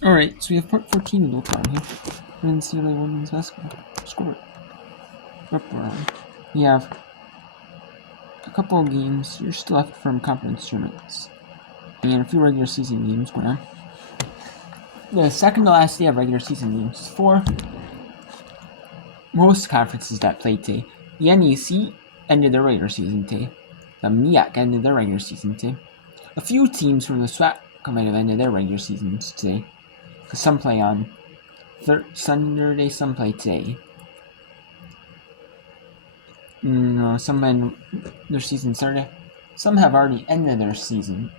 Alright, so we have part 14 to look on here. NCAA women's basketball. Score. We have a couple of games here still left from conference tournaments. And a few regular season games going on. The second to last day of regular season games for most conferences that played today. The NEC ended their regular season today. The MEAC ended their regular season today. A few teams from the SWAC might have ended their regular seasons today. Because some play on Sunday, some play today. Some end their season Saturday. Some have already ended their season.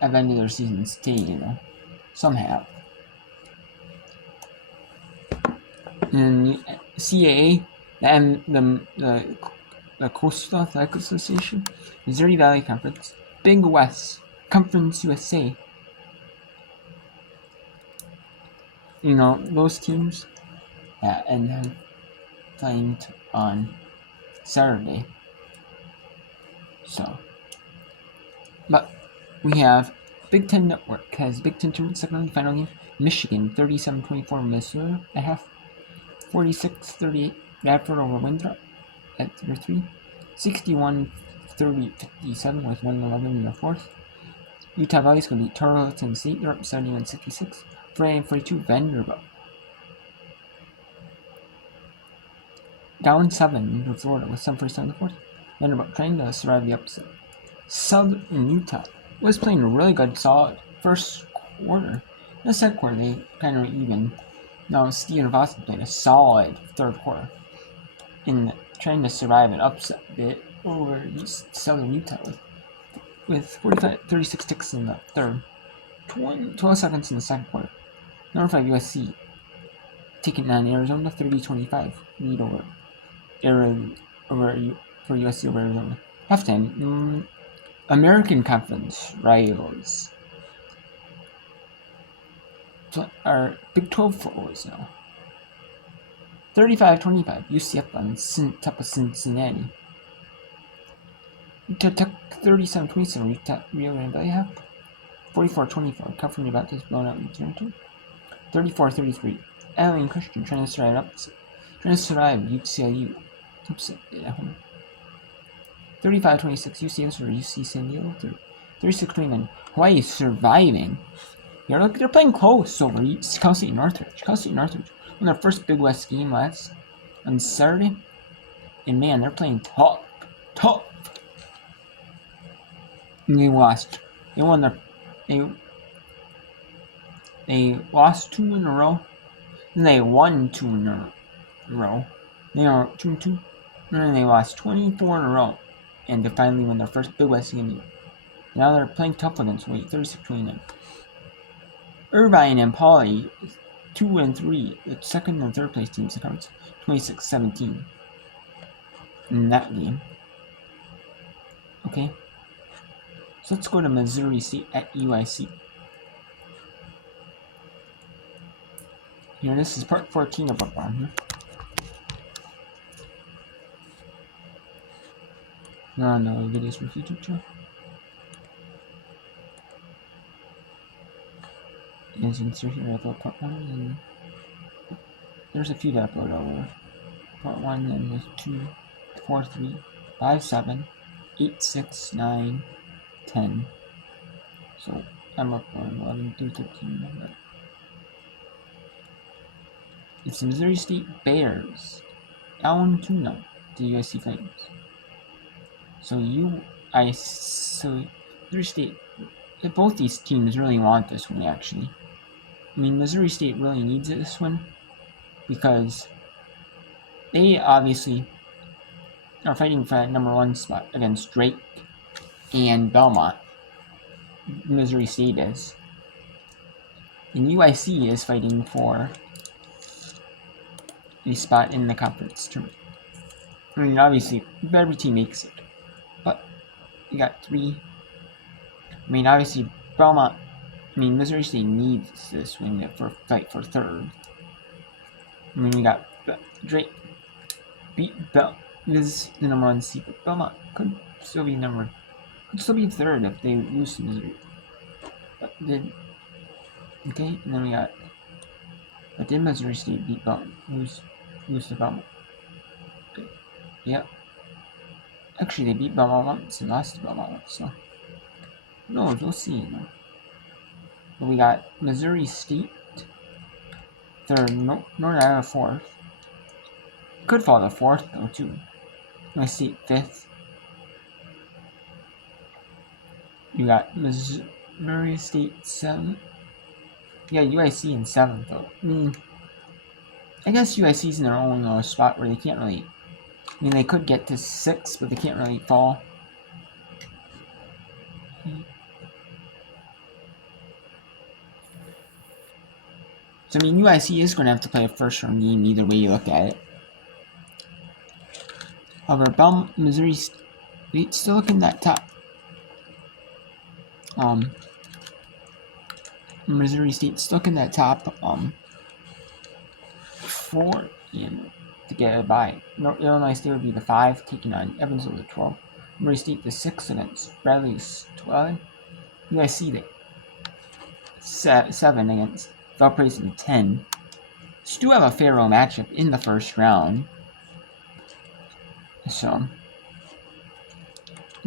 Have ended their seasons today, Some have. And CAA, the Coastal Athletic Association, Missouri Valley Conference, Big West, Conference USA. Those teams and then playing on Saturday. But we have Big Ten Network has Big Ten Tournament second final game. Michigan 37-24 Minnesota at half. 46-38 Radford over Winthrop at number 3. 61-57 with 1:11 in the fourth. Utah Valley's going to beat Tarleton State. They're up 71-66. Friday 42 Vanderbilt. Down 7 to Florida with 7:47 in the fourth. Vanderbilt trying to survive the upset. Southern Utah was playing a really good, solid first quarter. In the second quarter, they kind of even. Now, Stephen Boston played a solid third quarter in trying to survive an upset bit over Southern Utah with 35-36 ticks in the third, 12 seconds in the second quarter. Number 5 USC taking on Arizona 30-25 lead over for USC over Arizona. Halftime, American Conference rivals are Big 12 footballs now. 35-25 UCF on top of Cincinnati. Utah Tech 37-27 Utah Rio Grande Valley half. 44-24 California Baptist blown out in Toronto. 34-33 Allen Christian trying to survive UCLU upset at home. 35-26 UCS or UC San Diego. 36-29 Hawaii surviving. They're playing close over Cal State Northridge. Cal State Northridge won their first Big West game last on Saturday. And man, they're playing tough. And they lost. They lost 2 in a row. And they won 2 in a row. They are 2-2. And then they lost 24 in a row. And they finally won their first Big West game. Now they're playing tough against Wade, 36-29. Irvine and Poly, 2 and 3, the second and third place teams accounts, 26-17 in that game. Okay, so let's go to Missouri State at UIC. Here, this is part 14 of our bar here. No videos for YouTube channel. As you can see here, I upload part 1, and there's a few to upload over. Part 1, then there's 2, 4, 3, 5, 7, 8, 6, 9, 10. So I'm uploading 11 through 13. It's the Missouri State Bears. Down 2-0 to USC Flames. So Missouri State, both these teams really want this one actually. I mean, Missouri State really needs this one because they obviously are fighting for that number 1 spot against Drake and Belmont. Missouri State is. And UIC is fighting for a spot in the conference tournament. I mean, obviously, every team makes it. But you got 3. I mean, obviously, Missouri State needs this win for fight for third. I mean, we got Drake beat is the number 1 seed, but Belmont could still be third if they lose to Missouri. But Okay, and then we got. But did Missouri State beat Belmont? Lose to Belmont? Okay. Yep. Actually, they beat Belmont once and lost to Belmont once, so. Who knows? We'll see. But we got Missouri State third, North Iowa fourth. Could fall to fourth, though, too. Missouri State fifth. You got Missouri State seventh. Yeah, UIC in seventh, though. I mean, I guess UIC's in their own spot where they can't really. I mean, they could get to sixth, but they can't really fall. So, I mean, UIC is going to have to play a first-round game either way you look at it. However, Missouri State still looking that top. Missouri State stuck in that top four to get a bye. Illinois State would be the 5, taking on Evansville the 12. Missouri State the 6 against Bradley's 12. UIC the 7 against Valparaiso the 10. So do have a Pharaoh matchup in the first round. So I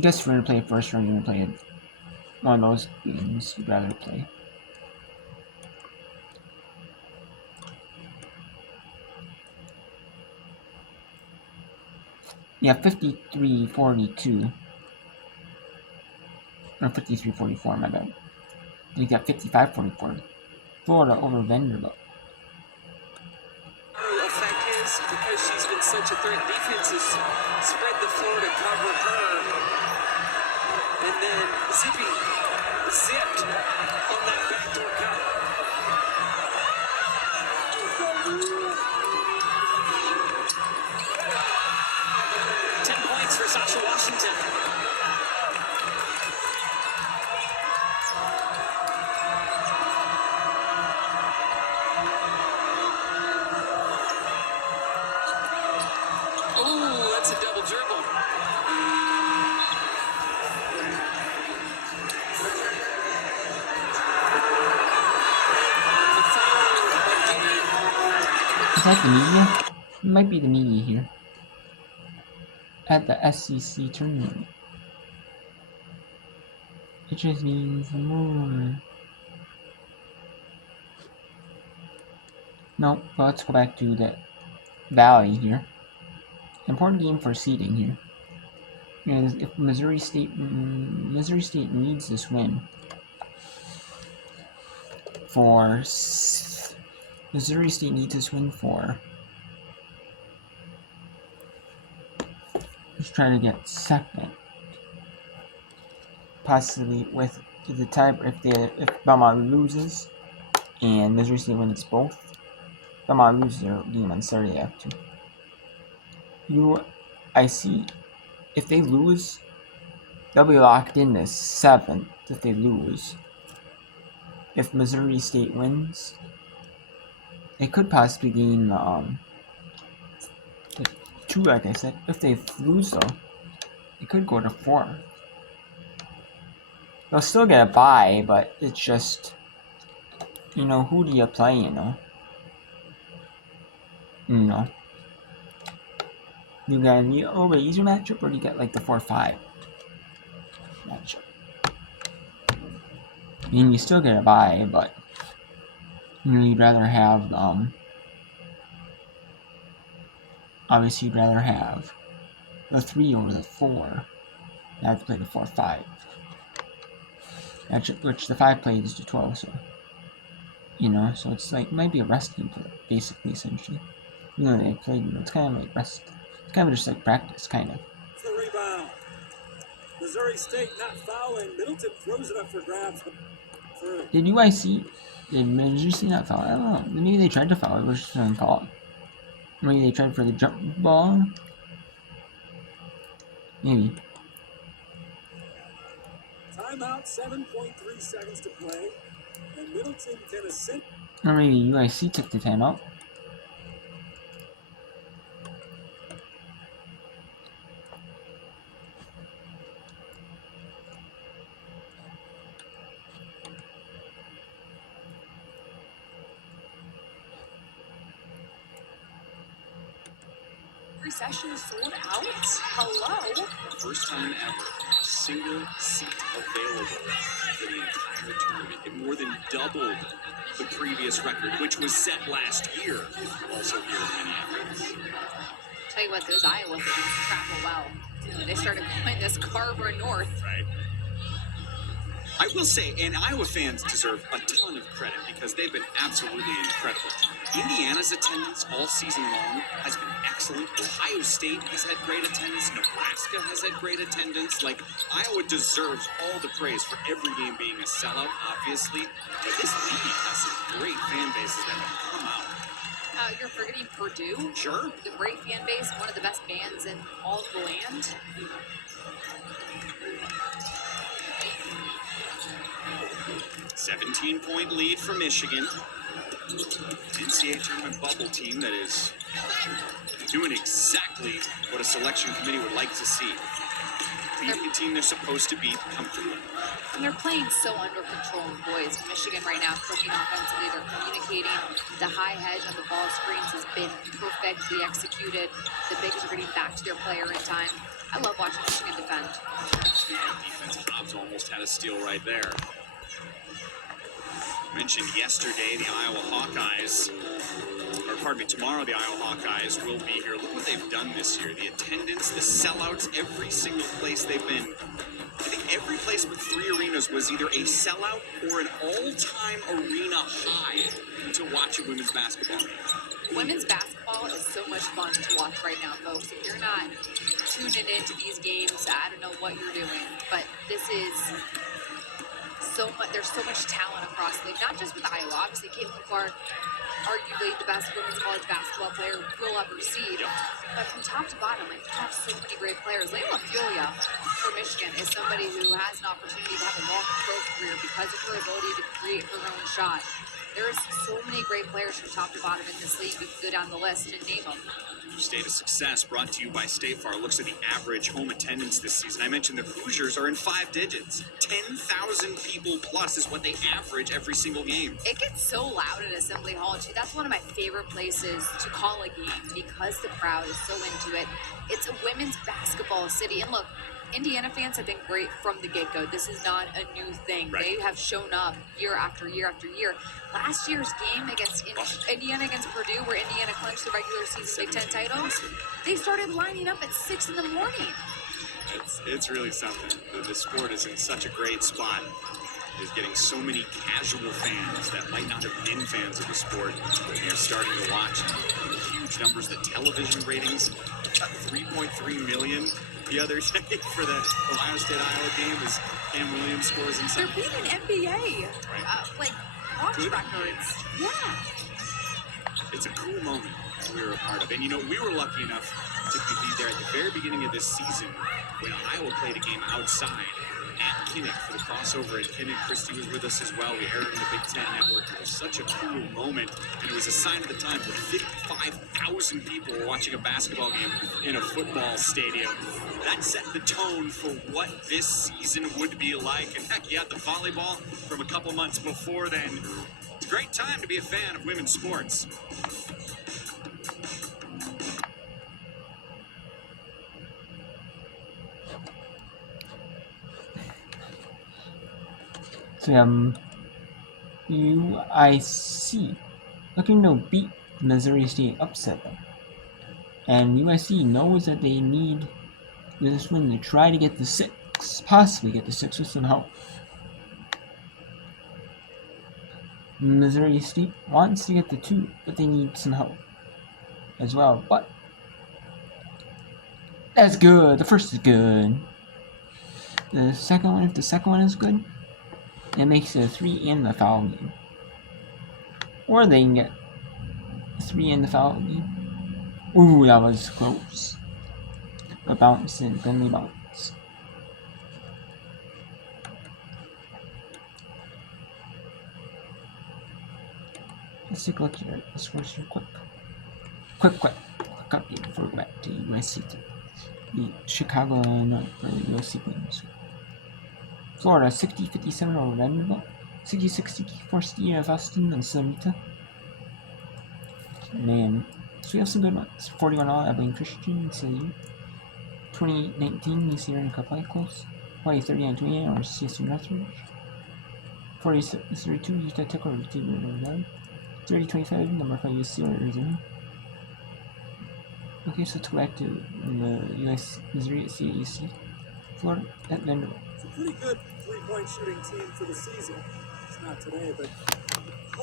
guess if we're gonna play first round, you're gonna play one of those games you'd rather play. Yeah, 53-42. Or 53-44, my bad. You got 55-44. Florida over Vanderbilt. Her effect is because she's been such a threat. Defenses spread the floor to cover her. And then zipped on that backdoor cut. 10 points for Sasha Washington. Ooh, that's a double dribble. Is that the media? It might be the media here. At the SEC tournament. It just means more. No, but let's go back to the Valley here. Important game for seeding here. Is if Missouri State needs this win for Missouri State needs this win for. Let's try to get second, possibly with the tie. If Belmont loses and Missouri State wins both, Belmont loses their game on Saturday after. UIC, if they lose, they'll be locked in as 7th if they lose. If Missouri State wins, they could possibly gain the 2, like I said. If they lose, though, they could go to 4. They'll still get a bye, but it's just, who do you play, You got a little bit easier matchup, or do you get like the 4-5 matchup? I mean, you still get a bye, but you'd rather have obviously you'd rather have the 3 over the 4. You have to play the 4-5 matchup, which the 5 plays to 12. So so it's like might be a rest game play, basically, essentially. They played. It's kind of like rest. It's kind of just like practice, kind of. The rebound. Missouri State not fouling. Middleton throws it up for grabs. Did Missouri State not foul? I don't know. Maybe they tried to foul it, but just didn't call it. Maybe they tried for the jump ball. Maybe. Timeout, 7.3 seconds to play. And Middleton can ascend. Or maybe UIC took the timeout. every session sold out? Hello? First time ever, a single seat available for the entire tournament. It more than doubled the previous record, which was set last year, also here in Minneapolis. Tell you what, those Iowa fans travel well. They started going this Carver North. Right. I will say, and Iowa fans deserve a ton of credit because they've been absolutely incredible. Indiana's attendance all season long has been excellent. Ohio State has had great attendance. Nebraska has had great attendance. Like, Iowa deserves all the praise for every game being a sellout, obviously. But this league has some great fan bases that have come out. You're forgetting Purdue. Sure. The great fan base, one of the best bands in all of the land. 17-point lead for Michigan. NCAA tournament bubble team that is doing exactly what a selection committee would like to see. Beating a team they're supposed to beat comfortably. And they're playing so under control in boys. Michigan right now cooking offensively. They're communicating. The high hedge on the ball screens has been perfectly executed. The bigs are getting back to their player in time. I love watching Michigan defend. Defense, Hobbs almost had a steal right there. Mentioned yesterday, the Iowa Hawkeyes, or pardon me, tomorrow the Iowa Hawkeyes will be here. Look what they've done this year. The attendance, the sellouts, every single place they've been. I think every place but 3 arenas was either a sellout or an all-time arena high to watch a women's basketball game. Women's basketball is so much fun to watch right now, folks. If you're not tuning into these games, I don't know what you're doing, but this is so much. There's so much talent across the league, not just with Iowa. Obviously, Caitlin Clark, arguably the best women's college basketball player we'll ever see. But from top to bottom, like, you have so many great players. Layla Fulia for Michigan is somebody who has an opportunity to have a long pro career because of her ability to create her own shot. There's so many great players from top to bottom in this league. We can go down the list and name them. State of Success brought to you by State Farm looks at the average home attendance this season. I mentioned the Hoosiers are in 5 digits. 10,000 people plus is what they average every single game. It gets so loud at Assembly Hall, too. That's one of my favorite places to call a game because the crowd is so into it. It's a women's basketball city. And look, Indiana fans have been great from the get-go. This is not a new thing. Right. They have shown up year after year after year. Last year's game against Indiana against Purdue, where Indiana clinched the regular season Big Ten title, they started lining up at 6 in the morning. It's really something. The sport is in such a great spot. Is getting so many casual fans that might not have been fans of the sport. They're starting to watch huge numbers. The television ratings, 3.3 million the other day for the Ohio State-Iowa game as Cam Williams scores inside. They're beating NBA, like, watch records. Yeah. It's a cool moment we were a part of. And, you know, we were lucky enough to be there at the very beginning of this season when Iowa played a game outside at Kinnick for the crossover at Kinnick. Christy was with us as well. We aired it on the Big Ten Network. It was such a cool moment, and it was a sign of the time when 55,000 people were watching a basketball game in a football stadium. That set the tone for what this season would be like. And heck, yeah, the volleyball from a couple months before then. It's a great time to be a fan of women's sports. So UIC looking to beat Missouri State, upset them, and UIC knows that they need this win to try to get the 6, possibly get the 6 with some help. Missouri State wants to get the 2, but they need some help as well. But that's good. The first is good. The second one, if the second one is good, it makes it a 3 in the foul game. Or they can get 3 in the foul game. Ooh, that was close. A bounce in, friendly bounce. Let's take a look here. The scores here quick. Quick update before we go back to USC. The Chicago, no, for the USC games. Florida 60-57 over Vanderbilt. 66-64 Steve Austin and Sarita. Man, So we have some good ones. 41 all, Abilene Christian, CSU. 2019, UC Utica play close. 40-39-28 over CSU Northridge. 40-32, Utah Tech over Rhode 30-25, number 5 UC over Arizona. Okay, so let's go back to the US Missouri at CAUC. Florida at Vanderbilt. It's a pretty good three-point shooting team for the season. It's not today, but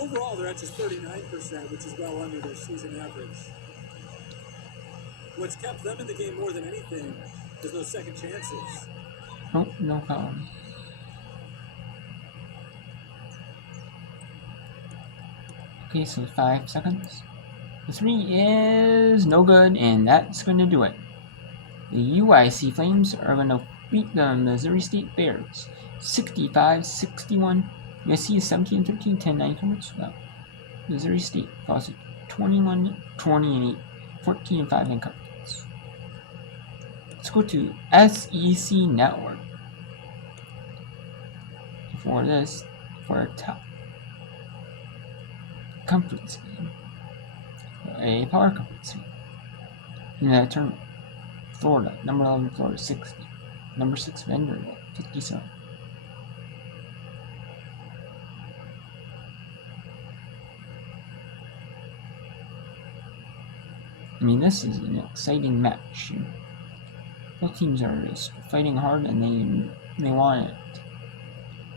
overall they're at just 39%, which is well under their season average. What's kept them in the game more than anything is those second chances. Oh, no foul. Okay, so 5 seconds. The 3 is no good, and that's going to do it. The UIC Flames are going to beat the Missouri State Bears 65-61. USC is 17-13, 10-9 coverage. Missouri State falls at 21-20-8, 14-5 in coverage. Let's go to SEC Network for a top conference game, a power conference game. In that tournament, Florida, number 11, Florida 60, number 6, Vanderbilt 57. I mean, this is an exciting match. Both teams are just fighting hard, and they want it.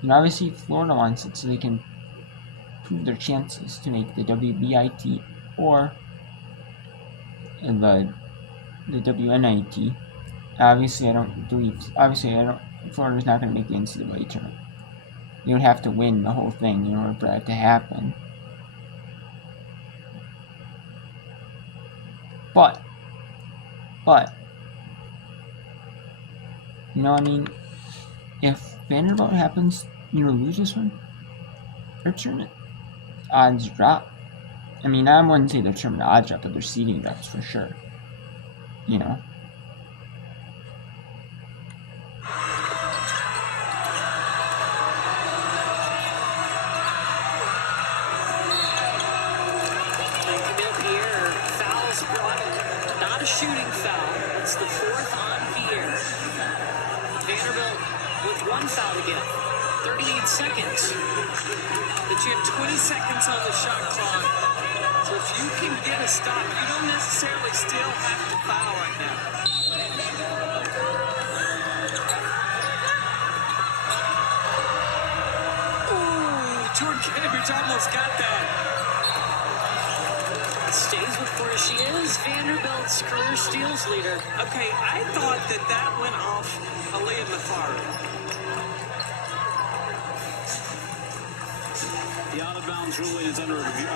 Obviously, Florida wants it so they can prove their chances to make the WBIT or the WNIT. Obviously, Florida's not going to make the NCAA tournament. You would have to win the whole thing in order for that to happen. But, if Vanderbilt happens, lose this one, their tournament odds drop. I wouldn't say their tournament odds drop, but their seeding drops for sure. Not a shooting foul. It's the 4th on Pierre. Vanderbilt with 1 foul to give. 38 seconds. But you have 20 seconds on the shot clock. So if you can get a stop, you don't necessarily still have to foul right now. Ooh, Jordan Cambridge almost got that. Stays with where she is, Vanderbilt's career steals leader. Okay, I thought that went off Aaliyah Mathari. The out-of-bounds ruling is under review.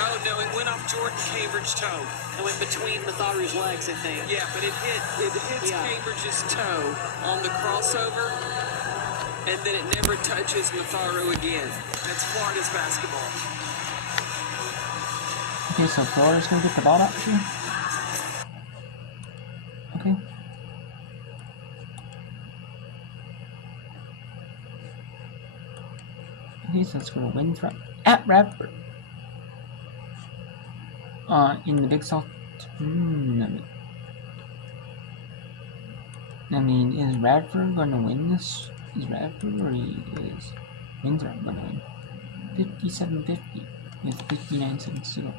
Oh, no, it went off Jordan Cambridge's toe. It went between Mathari's legs, I think. Yeah, but it hits Cambridge's toe on the crossover, and then it never touches Matharu again. That's Florida's basketball. Okay, so Florida's going to get the ball out here. Okay. Okay, so let's go to Winthrop at Radford. In the Big South tournament. Is Radford going to win this? Is Radford or is Winthrop going to win? 57-50 with 59 seconds to go.